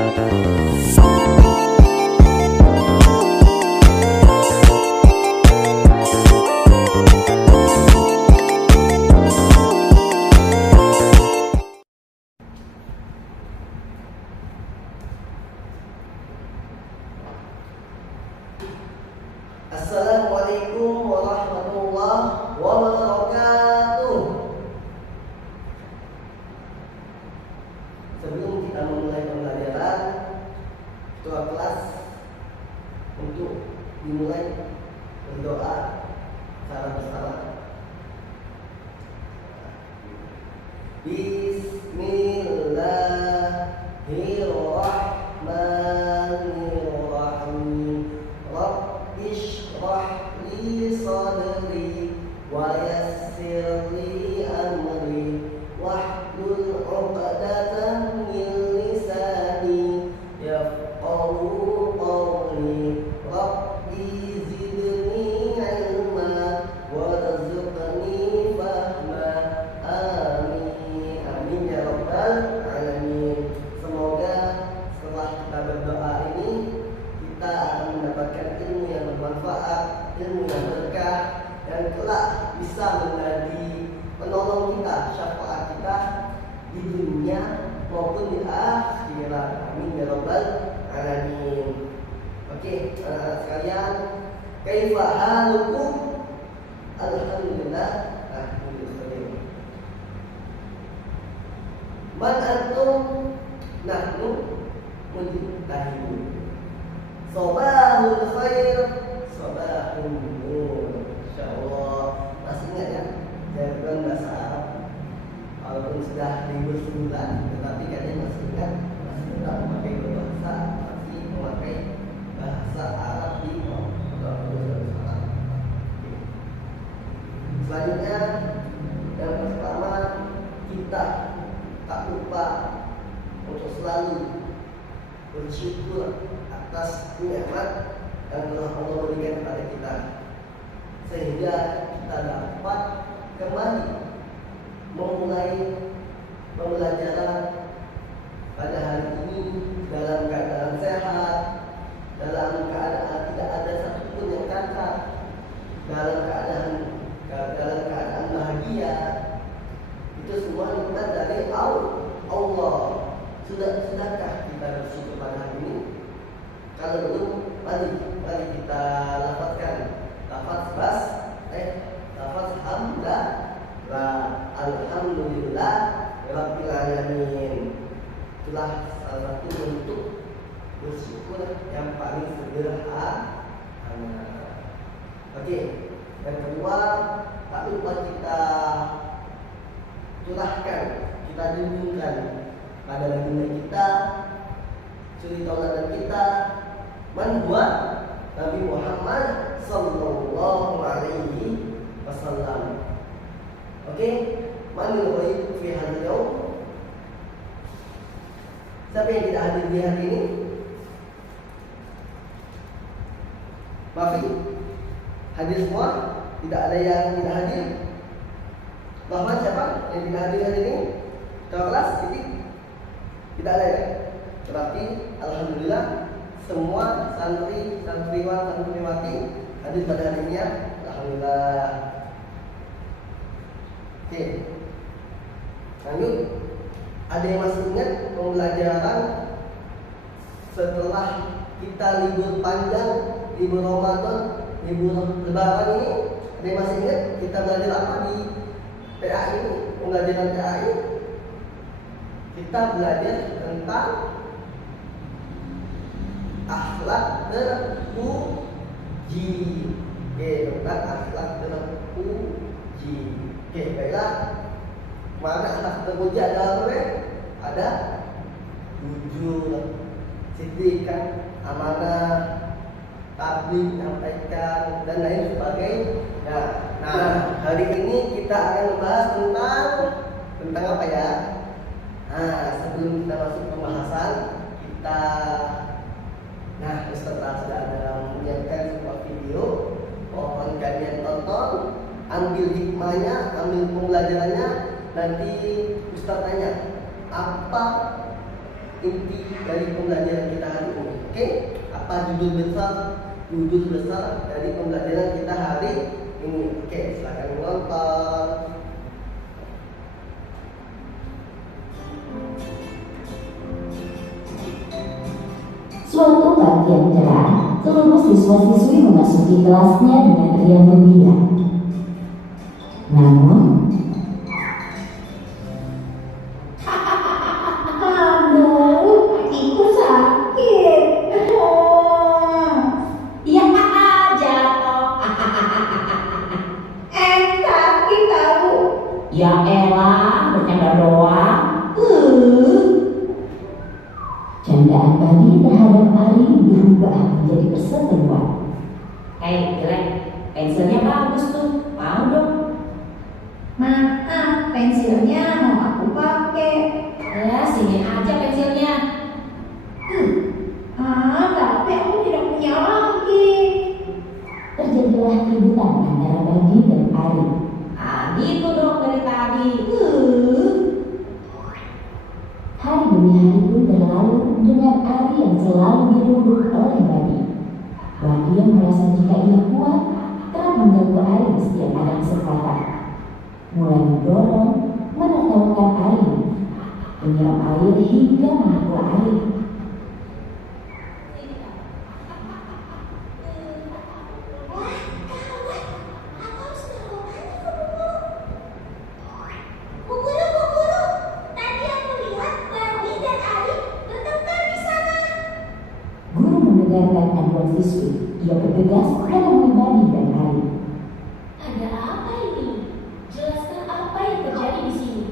Assalamualaikum warahmatullahi wabarakatuh. Sebelum kita memulai pembelajaran, ketua kelas untuk dimulai berdoa secara bersama. Bismillahirrahmanirrahim. Rabbish li sadri wa yassir li amri wahlul 'uqdatam min lisani yafqahu qawli. Rabbi zidni 'ilma warzuqni fahma. Amin amin ya rabbal alamin. Semoga setelah kita berdoa ini kita akan mendapatkan ilmu yang bermanfaat, ilmu yang berkah, dan kelak bisa menjadi penolong kita, syafaat kita di dunia maupun di akhirat. Amin ya rabbal alamin. Oke, anak-anak sekalian, kaifa halukum? Alhamdulillah. Man antum? Nahnu mujtahidun. Sabahul khair, sabahul nur. Insyaallah masih ingat ya jargon bahasa Arab. Walaupun sudah libur sebulan, tetapi kalian masih ingat, masih tetap memakai bahasa, masih memakai bahasa Arab di selanjutnya, yang pertama, kita tak lupa untuk selalu bersyukur atas nikmat yang telah Allah berikan kepada kita, sehingga kita dapat kembali memulai pembelajaran pada hari ini dalam keadaan sehat, dalam keadaan tidak ada satupun yang cacat, dalam keadaan bahagia. Itu semua nikmat dari Allah. Sudahkah kita bersyukur pada hari ini? Kalau belum, mari kita lafazkan lafaz hamdah wa alhamdulillah rabbil alamin. Itulah salah satu bentuk bersyukur yang paling sederhana. Oke, yang kedua, tak lupa kita curahkan, kita dengungkan pada baginda kita, suri tauladan kita, man huwa Nabi Muhammad sallallahu alaihi wasallam. Oke, man yurid fi hadzal yaum? Siapa yang tidak hadir di hari ini? Mafi? Hadir semua? Tidak ada yang tidak hadir? Bahwa siapa yang tidak hadir hari ini? Ketua kelas? Tidak ada ya? Berarti alhamdulillah semua santriwan, santriwati hadir pada hari ini ya. Alhamdulillah. Oke. Lanjut. Ada yang masih ingat pembelajaran setelah kita libur panjang, libur Ramadan, libur Lebaran ini? Ada yang masih ingat kita belajar apa di PAI ini? Pembelajaran PAI. Kita belajar tentang akhlak terpuji. Oke, tentang akhlak terpuji. Oke, baiklah. Mana akhlak terpuji ada apa? Ada jujur, siddiqan, amanah, tabligh, menyampaikan, dan lain sebagainya. Nah, hari ini kita akan membahas tentang apa ya? Nah, sebelum kita masuk pembahasan, Ustaz sudah ada menyiapkan sebuah video. Mohon kalian tonton, ambil hikmahnya, ambil pembelajarannya. Nanti Ustaz tanya, apa inti dari pembelajaran kita hari ini. Oke, apa judul besar dari pembelajaran kita hari ini? Oke, silakan menonton. Suatu pagi yang cerah, seluruh siswa-siswi memasuki kelasnya dengan riang gembira. Namun, aduh, aku sakit. Ya jatuh. Sakit tahu. Ya elah, bercanda doang. Candaan Bani terhadap Ari berubah menjadi perseteruan. Hei, jelek, pensilnya bagus tuh, mau dong. Maaf, pensilnya mau aku pakai. Ya, sini aja pensilnya. Tapi aku tidak punya lagi. Terjadilah keributan antara Bani dan Ari. Gitu dong dari tadi. Hari demi hari pun berlalu dengan Ari yang selalu dirundung oleh Bani. Bani yang merasa jika ia kuat, kerap mengganggu Ari setiap ada kesempatan. Mulai mendorong, menertawakan Ari, menyiram air hingga memukul Ari. Mendengarkan aduan siswi, ia bergegas menemui Bani dan Ari. Ada apa ini? Jelaskan apa yang terjadi di sini.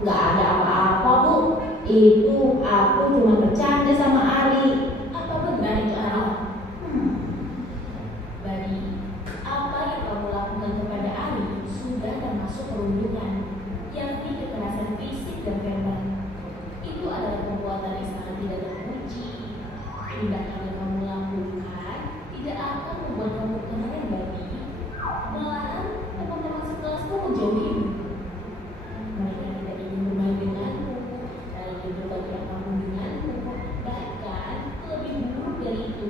Nggak ada apa-apa, Bu. Itu aku cuma bercanda sama Ari. Apa benar itu, Ari? Bani, apa yang kamu lakukan kepada Ari sudah termasuk perundungan, yakni kekerasan fisik dan verbal. Itu adalah perbuatan yang sangat tidak terpuji. Tindakan yang kamu lakukan tidak akan membuat kamu keren, Bani. Malahan teman-teman sekelasmu menjauhimu. Mereka tidak ingin bermain denganmu, dan ingin berbagi kamu denganmu. Bahkan lebih buruk dari itu,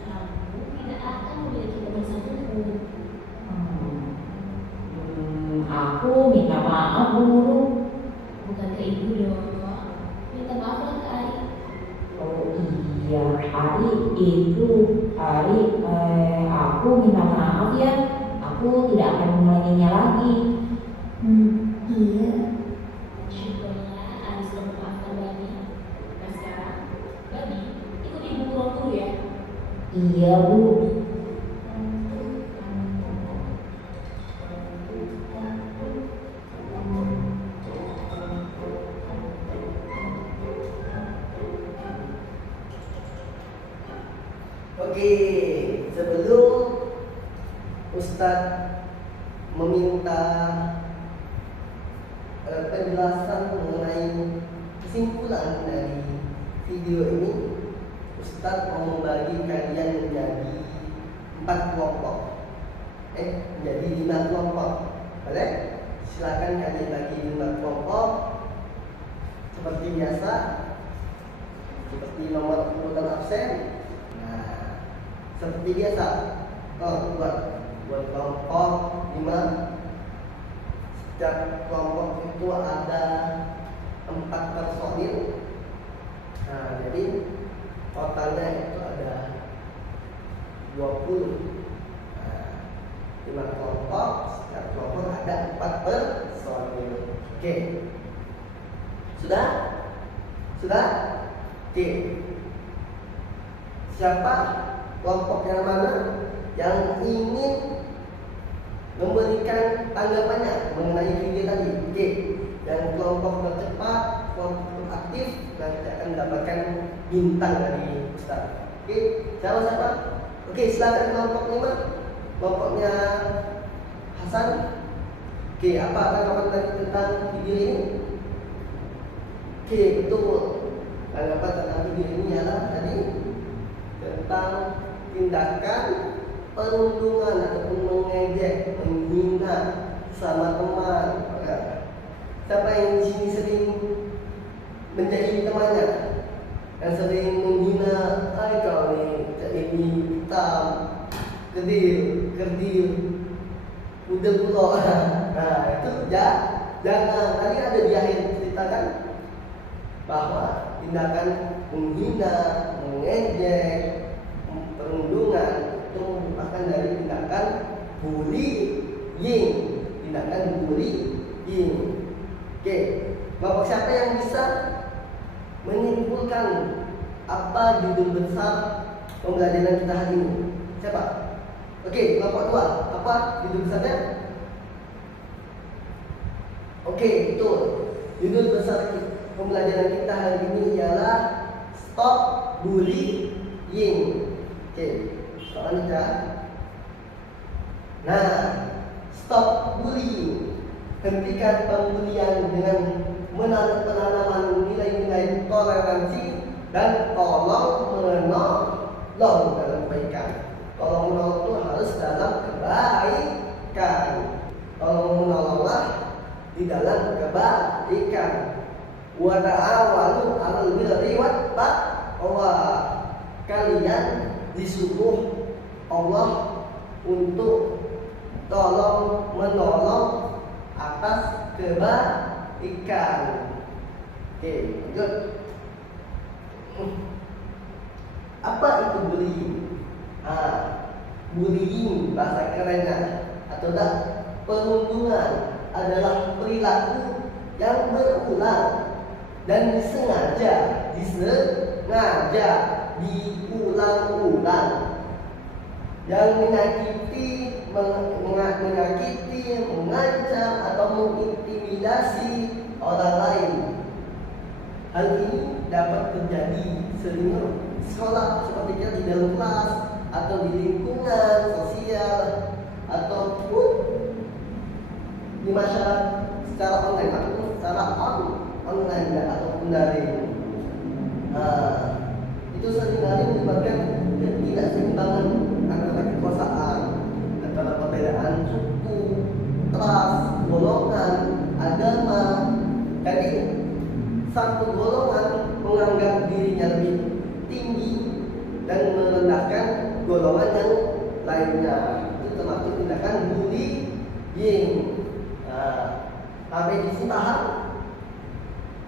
kamu tidak akan memiliki teman satupun. Aku minta maaf, guru. Bukan ke ibu dong. Minta maaflah ke Ari. Oh iya, Ari, aku minta maaf ya. Aku tidak akan mengulanginya lagi. Iya. Syukurlah Ari sudah memaafkan Bani. Nah sekarang, Bani, ikut ibu pulang dulu ya. Iya, Bu. Oke, sebelum Ustadz meminta penjelasan mengenai kesimpulan dari video ini, Ustadz mau membagi kalian menjadi 4 kelompok, menjadi 5 kelompok. Boleh? Silakan kalian bagi 5 kelompok seperti biasa, seperti nomor urutan absen. Seperti biasa, buat kelompok 5. Setiap kelompok itu ada 4 personil. Nah, jadi totalnya itu ada 20. 5 kelompok, setiap kelompok ada 4 personil. Oke. Sudah? Oke. Siapa kelompok yang mana yang ingin memberikan tanggapannya mengenai video tadi? Oke, yang kelompok tercepat, kelompok aktif nanti akan mendapatkan bintang dari Ustaz. Oke, siapa? Oke, silakan kelompok 5. Kelompoknya Hasan. Oke, apa tanggapan tadi tentang video ini? Oke, betul. Tanggapan tentang video ini adalah tadi tentang tindakan perundungan ataupun mengejek, menghina sama teman. Siapa yang di sini sering menjadi temannya, yang sering menghina, hai kau nih, ini hitam, kerdil, udel pulau. Nah itu jangan. Tadi ada di akhir ceritakan bahwa tindakan menghina, mengejek, perundungan itu merupakan dari tindakan bullying. Oke, Bapak siapa yang bisa menyimpulkan apa judul besar pembelajaran kita hari ini? Siapa? Oke, Bapak dua. Apa judul besarnya? Oke, betul. Judul besar pembelajaran kita hari ini ialah Stop Bullying. Oke, selanjutnya. Nah, stop bullying. Hentikan pembulian dengan penanaman nilai-nilai toleransi dan tolong menolong dalam kebaikan. Tolong menolong itu harus dalam kebaikan. Tolong menolonglah di dalam kebaikan. Wa ta'awalu 'alal birri wat taqwa. Kalian disuruh Allah untuk tolong menolong atas kebaikan. Oke, lanjut. Apa itu bullying? Bullying bahasa kerennya atau perundungan adalah perilaku yang berulang dan diulang-ulang yang menyakiti, mengancam atau mengintimidasi orang lain. Hal ini dapat terjadi sering di sekolah, seperti di dalam kelas atau di lingkungan sosial ataupun di masyarakat secara online ataupun secara online ataupun daring. Itu seringkali menyebabkan ketidakseimbangan antara kekuasaan, antara perbedaan suku, ras, golongan, agama. Jadi satu golongan menganggap dirinya lebih tinggi dan merendahkan golongan yang lainnya. Itu termasuk tindakan bullying. Sampai di sini paham?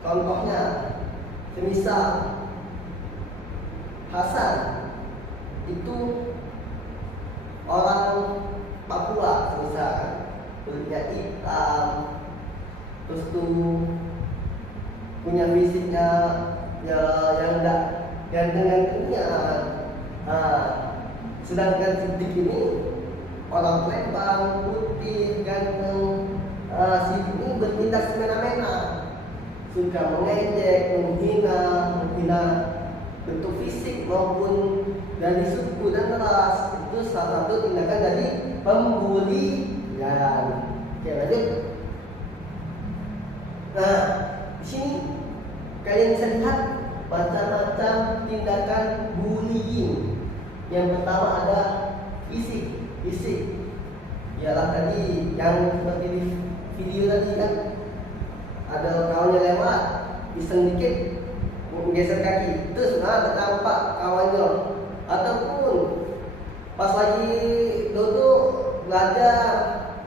Contohnya, semisal Hasan itu orang Papua, misalkan kulitnya hitam, terus tuh punya fisiknya yang ganteng-gantengnya. Sedangkan Sidik ini orang Palembang, putih, ganteng. Sidik ini bertindak semena-mena, suka mengejek, menghina bentuk fisik maupun dari suku dan ras. Itu salah satu tindakan dari pembulian. Oke, lanjut. Nah, di sini kalian bisa lihat macam-macam tindakan bullying. Yang pertama ada fisik. Ialah tadi yang seperti di video tadi kan, ada kawannya lewat, iseng dikit, menggeser kaki, terus nampak kawannya. Ataupun pas lagi duduk belajar,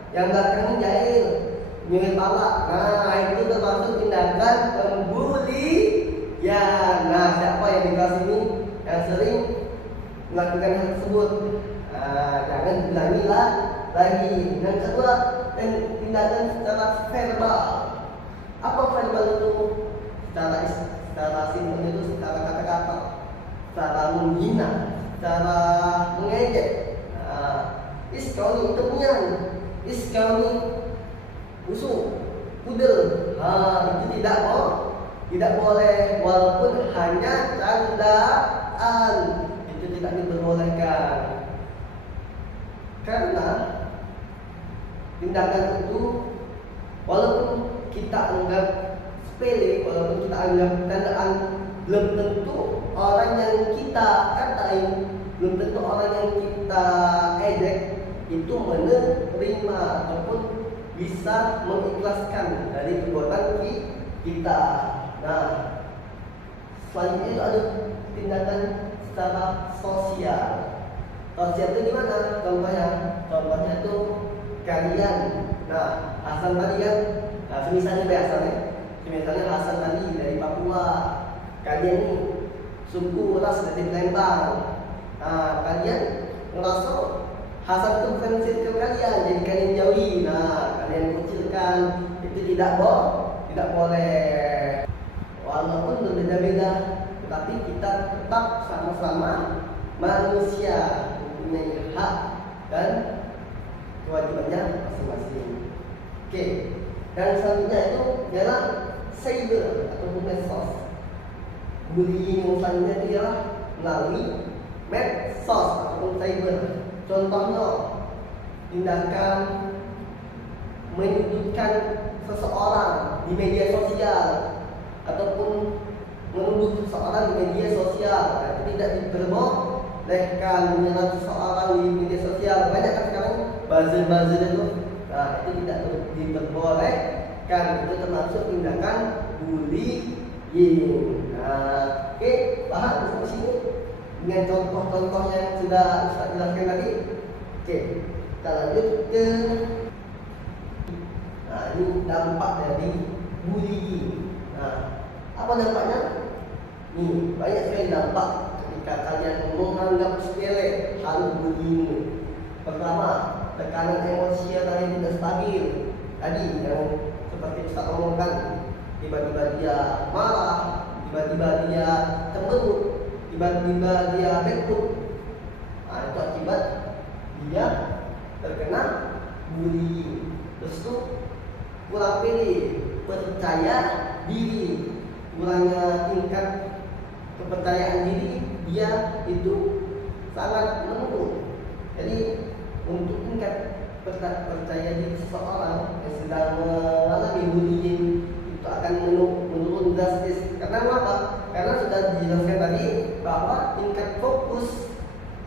yang belakangnya jahil, nyulit pala. Nah, itu termasuk tindakan pembulian. Nah, siapa yang di kelas ini yang sering melakukan hal tersebut? Jangan ulangilah lagi. Yang kedua, tindakan secara verbal. Apa verbal itu? Secara simpel itu secara kata-kata, secara menghina, secara mengejek. Kau ni temuan, kau ni busuk, pudel. Itu tidak boleh, walaupun hanya candaan, itu tidak diperbolehkan. Karena tindakan itu walaupun kita anggap sepele, walaupun kita anggap candaan, belum tentu orang yang kita katain, belum tentu orang yang kita ejek itu menerima ataupun bisa mengikhlaskan dari perbuatan kita. Nah, Selanjutnya itu ada tindakan secara sosial. Sosial itu gimana? Contohnya itu kalian. Nah, Hasan tadi kan, misalnya Hasan tadi dari Papua, kalian ini suku ras dari Palembang. Nah, kalian ngerasa Hasan itu bukan circle kalian, jadi kalian jauhi. Nah, kalian kucilkan, itu tidak boleh. Walaupun berbeda-beda, tetapi kita tetap sama-sama manusia, mempunyai hak dan kewajibannya masing-masing. Oke, dan selanjutnya itu ialah cyber atau medsos. Bullying yang selanjutnya itu ialah melalui medsos atau cyber. Contohnya tindakan menyudutkan seseorang di media sosial ataupun menuduh seseorang di media sosial. Nah, itu tidak diperbolehkan menyerang seseorang di media sosial. Banyak kan sekarang buzzer itu. Nah, itu tidak diperbolehkan. Itu termasuk tindakan bullying. Nah, oke, paham di sini dengan contoh-contoh yang sudah Ustaz jelaskan tadi. Oke, kita lanjut ke ini dampak dari bullying. Nah, apa dampaknya? Nih, banyak sekali dampak ketika kalian menganggap sepele hal bullying. Pertama, tekanan emosional yang tidak stabil. Tadi yang seperti Ustaz omongkan, tiba-tiba dia marah, tiba-tiba dia cemberut, tiba-tiba dia backward. Nah, itu akibat dia terkena bullying. Terus itu kurang pede, percaya diri, kurangnya tingkat kepercayaan diri dia itu sangat menurun. Jadi untuk tingkat percaya diri seseorang yang sedang mengalami bullying itu akan menurun drastis. Karena apa? Karena sudah dijelaskan tadi bahwa tingkat fokus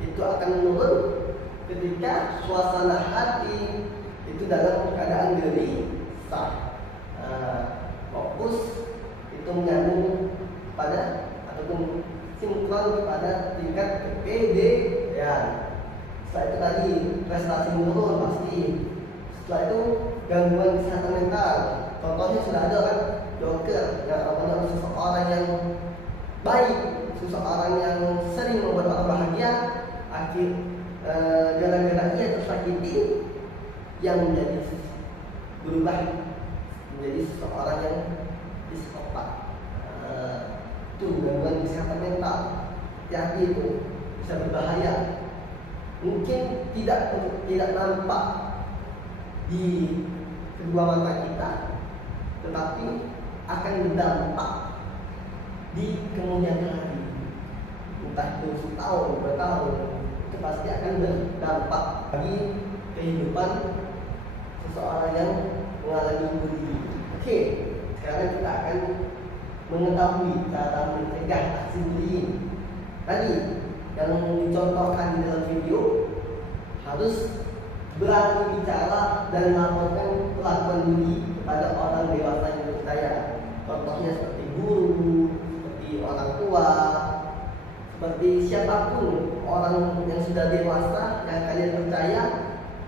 itu akan menurun ketika suasana hati itu dalam keadaan gelisah. Fokus itu menyambung pada ataupun sinkron pada tingkat kepedean. Setelah itu tadi prestasi menurun pasti. Setelah itu gangguan kesehatan mental. Contohnya sudah ada kan, Joker yang namanya seseorang yang baik, seseorang yang sering membuat orang bahagia, gara-gara ia tersakiti yang menjadi berubah menjadi seseorang yang psikopat. Itu gangguan kesehatan mental. Hati itu bisa berbahaya. Mungkin tidak nampak di kedua mata kita, tetapi akan berdampak di kemudian hari. Entah itu setahun, bertahun, itu pasti akan berdampak bagi kehidupan seseorang yang mengalami bullying. Oke, sekarang kita akan mengetahui cara mencegah aksi bullying. Tadi yang dicontohkan di dalam video, harus berani bicara dan melaporkan perlakuan bully kepada orang dewasa yang dipercaya. Contohnya seperti guru, seperti orang tua, seperti siapapun orang yang sudah dewasa yang kalian percaya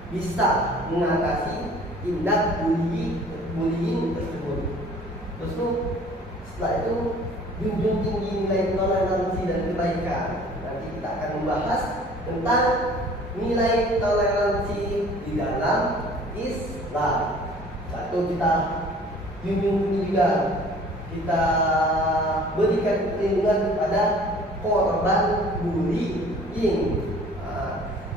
bisa mengatasi tindak bullying tersebut. Terus setelah itu junjung tinggi nilai toleransi dan kebaikan. Nanti kita akan membahas tentang nilai toleransi di dalam Islam. Satu, kita junjung tinggi juga, kita berikan perlindungan kepada korban bullying.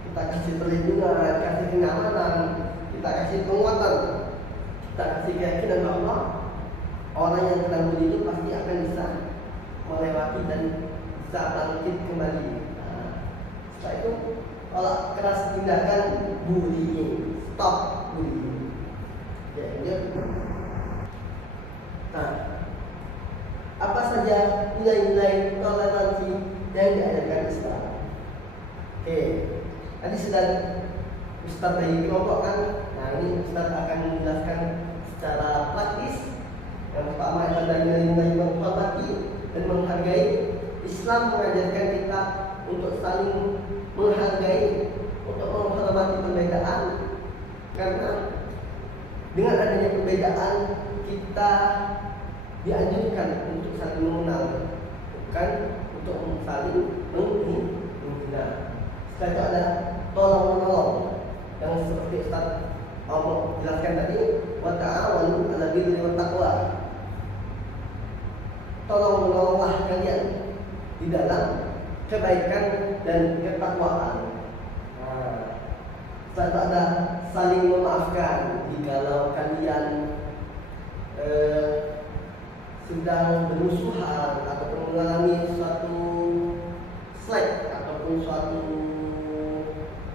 Kita kasih perlindungan, kasih kenyamanan, kita kasih penguatan, kita kasih keyakinan bahwa orang yang kena bully itu pasti akan bisa melewati dan bisa bangkit kembali. Setelah itu, tolak keras tindakan bullying, stop bullying. Ya. Nah, apa saja nilai-nilai toleransi yang diajarkan Islam? Oke, tadi sudah Ustaz bagi kelompok kan. Nah, ini Ustaz akan menjelaskan secara praktis. Yang pertama adalah nilai-nilai menghormati, dan menghargai. Islam mengajarkan kita untuk saling menghargai, untuk menghormati perbedaan, karena dengan adanya perbedaan kita dianjurkan untuk saling mengenal, bukan untuk saling menghina. Setelah itu ada tolong menolong yang seperti Ustaz Allah jelaskan tadi, wa ta'awanu 'alal birri wat taqwa. Tolong menolonglah kalian di dalam kebaikan dan ketakwaan. Setelah itu ada saling memaafkan jikalau kalian sedang bermusuhan ataupun mengalami suatu slack ataupun suatu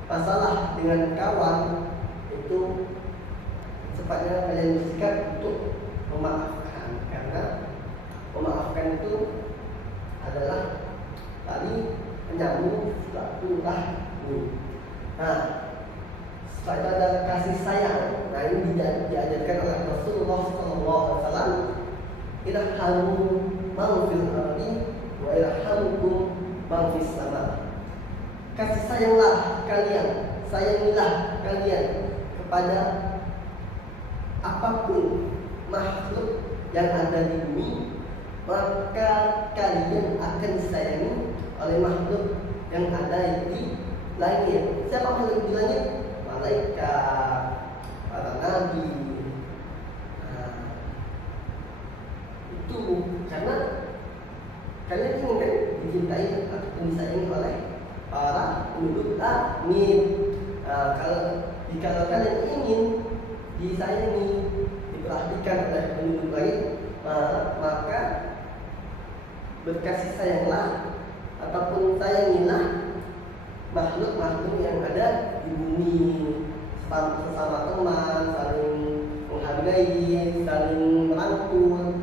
masalah dengan kawan, itu sepatutnya kalian bersikap untuk memaafkan, karena memaafkan itu adalah tali penyambung silaturahmi. Nah, setelah itu ada kasih sayang. Nah, ini diajarkan oleh Rasulullah SAW. Irhamu man fil ardi wa irhamkum man fis sama. Kasih sayanglah kalian, sayangilah kalian kepada apapun makhluk yang ada di bumi, maka kalian akan disayangi oleh makhluk yang ada di langit. Siapa makhluk di langit? Malaikat, para nabi. Nah, itu karena kalian ingin kan dicintai atau disayangi oleh para penduduk langit. Kalau kalian ingin disayangi, diperhatikan oleh penduduk langit, maka berkasih sayanglah ataupun sayangilah makhluk-makhluk yang ada di bumi, sesama teman, saling menghargai, saling merangkul.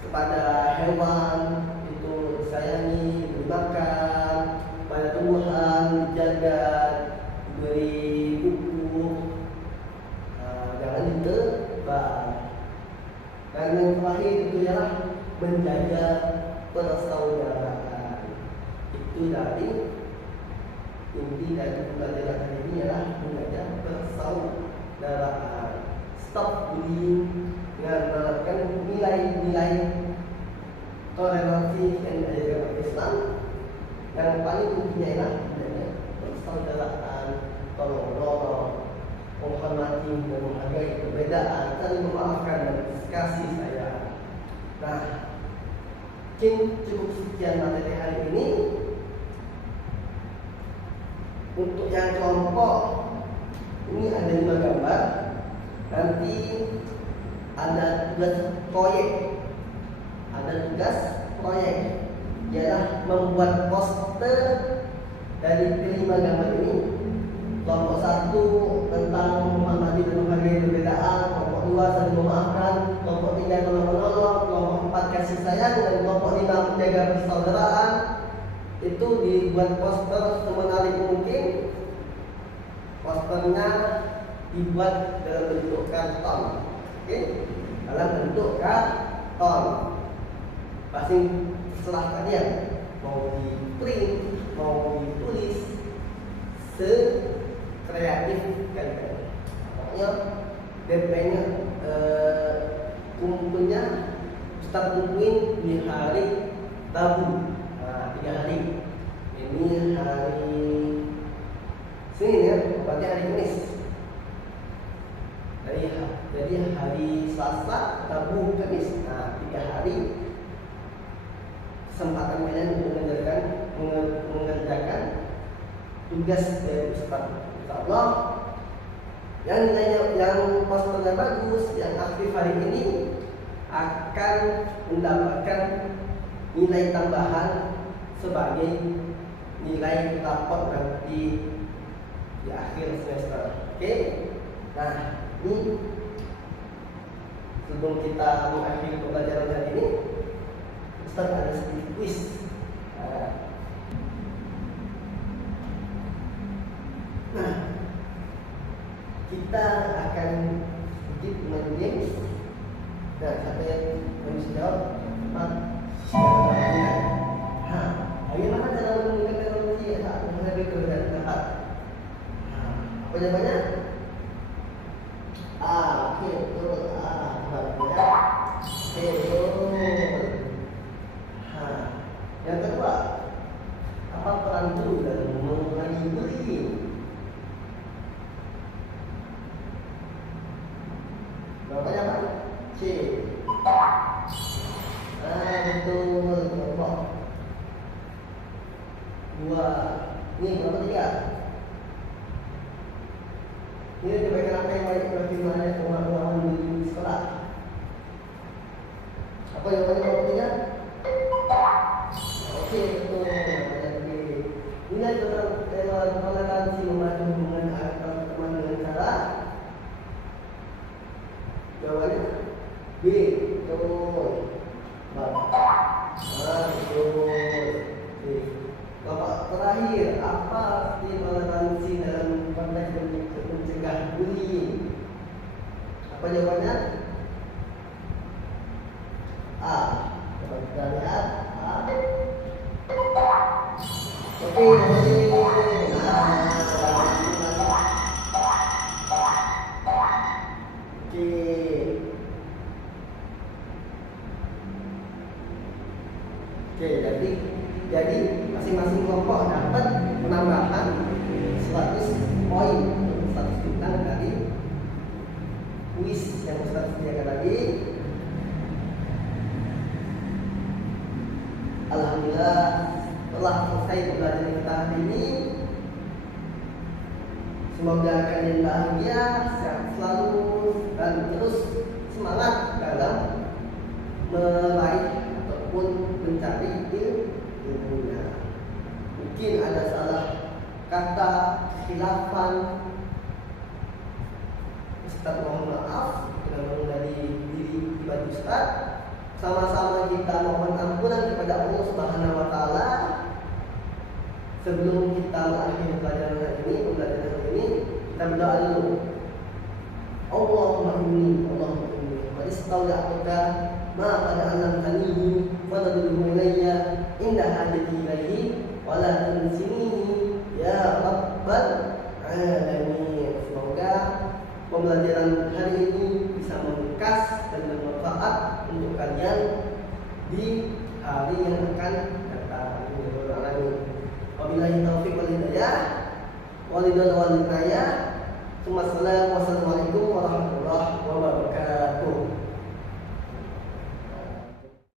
Kepada hewan itu disayangi, diberi makan, pada tumbuhan dijaga, diberi pupuk, jangan ditebang. Dan yang terakhir itu ialah menjaga persaudaraan. Itu dari inti dari pembelajaran ini ialah menjaga persaudaraan. Stop bullying dengan menerapkan nilai-nilai toleransi yang diajarkan oleh Islam. Yang paling intinya ialah menjaga persaudaraan, tolong menolong, menghormati dan menghargai perbedaan, saling memaafkan dan kasih sayang. Nah, mungkin cukup sekian materi hari ini. Untuk yang kelompok ini ada 5 gambar. Nanti ada tugas proyek. Ialah membuat poster dari kelima gambar ini. Kelompok 1 tentang menghormati dan menghargai perbedaan, kelompok 2 saling memaafkan, kelompok 3 tolong menolong, kelompok 4 kasih sayang, dan kelompok 5 menjaga persaudaraan. Itu dibuat poster semenarik mungkin. Posternya dibuat dalam bentuk karton, dalam bentuk karton. Pasti setelah kalian mau di print, mau ditulis, kreatif kalian. Pokoknya deadline-nya kumpulnya start kumpulin di hari Rabu. 3 hari. Ini hari Senin ya, berarti hari Kamis. Jadi hari Selasa, Rabu, Kamis. 3 hari kesempatan kalian untuk mengerjakan tugas dari Ustaz. Insyaallah yang nilainya, yang posternya bagus, yang aktif hari ini akan mendapatkan nilai tambahan sebagai nilai rapor nanti di akhir semester. Oke? Nah, ini sebelum kita mengakhiri pembelajaran hari ini, Ustaz ada sedikit quiz. Nah, kita akan sedikit main game Nah, siapa yang bisa jawab? Cepat. Siapa? Bagaimana cara menggunakan teknologi saat menghadapi perbedaan pendapat? Apa jawabannya? Oke, betul. Jawabannya. Oke, betul. Yang kedua, apa peran guru dalam mengurangi bullying? Jawabannya apa? C. Betul. Kelompok 2. Ini kelompok 3. Ini kebaikan apa yang baik bagaimana pengalaman di sekolah? Apa jawabannya kelompok 3? Oke, betul. Nilai toleransi membantu hubungan antar teman dengan cara jawabannya B. Betul. Betul. Bapak terakhir, apa arti toleransi dalam konteks mencegah bullying? Apa jawabannya? A. Coba kita lihat. A. Oke, jadi masing-masing kelompok dapat penambahan 100 poin untuk 100 bintang dari kuis yang Ustaz sediakan tadi. Alhamdulillah telah selesai pembelajaran kita hari ini. Semoga kalian bahagia, sehat selalu, dan terus semangat dalam meraih ataupun mencari ilmunya. Mungkin ada salah kata, khilafan, Ustaz mohon maaf dengan dari diri pribadi Ustaz. Sama-sama kita mohon ampunan kepada Allah Subhanahu wa taala. Sebelum kita mengakhiri pembelajaran ini, kita berdoa dulu. Allahumma inni qad istawda'tuka ma qad 'allamtanihi fadhkurhu ilayya inda hajati ilayhi wa la tunsinihi ya rabbal alamin. Semoga pembelajaran hari ini bisa membekas dan bermanfaat untuk kalian di hari yang akan datang. Wabillahi taufiq wal hidayah. Wassalamualaikum warahmatullahi wabarakatuh.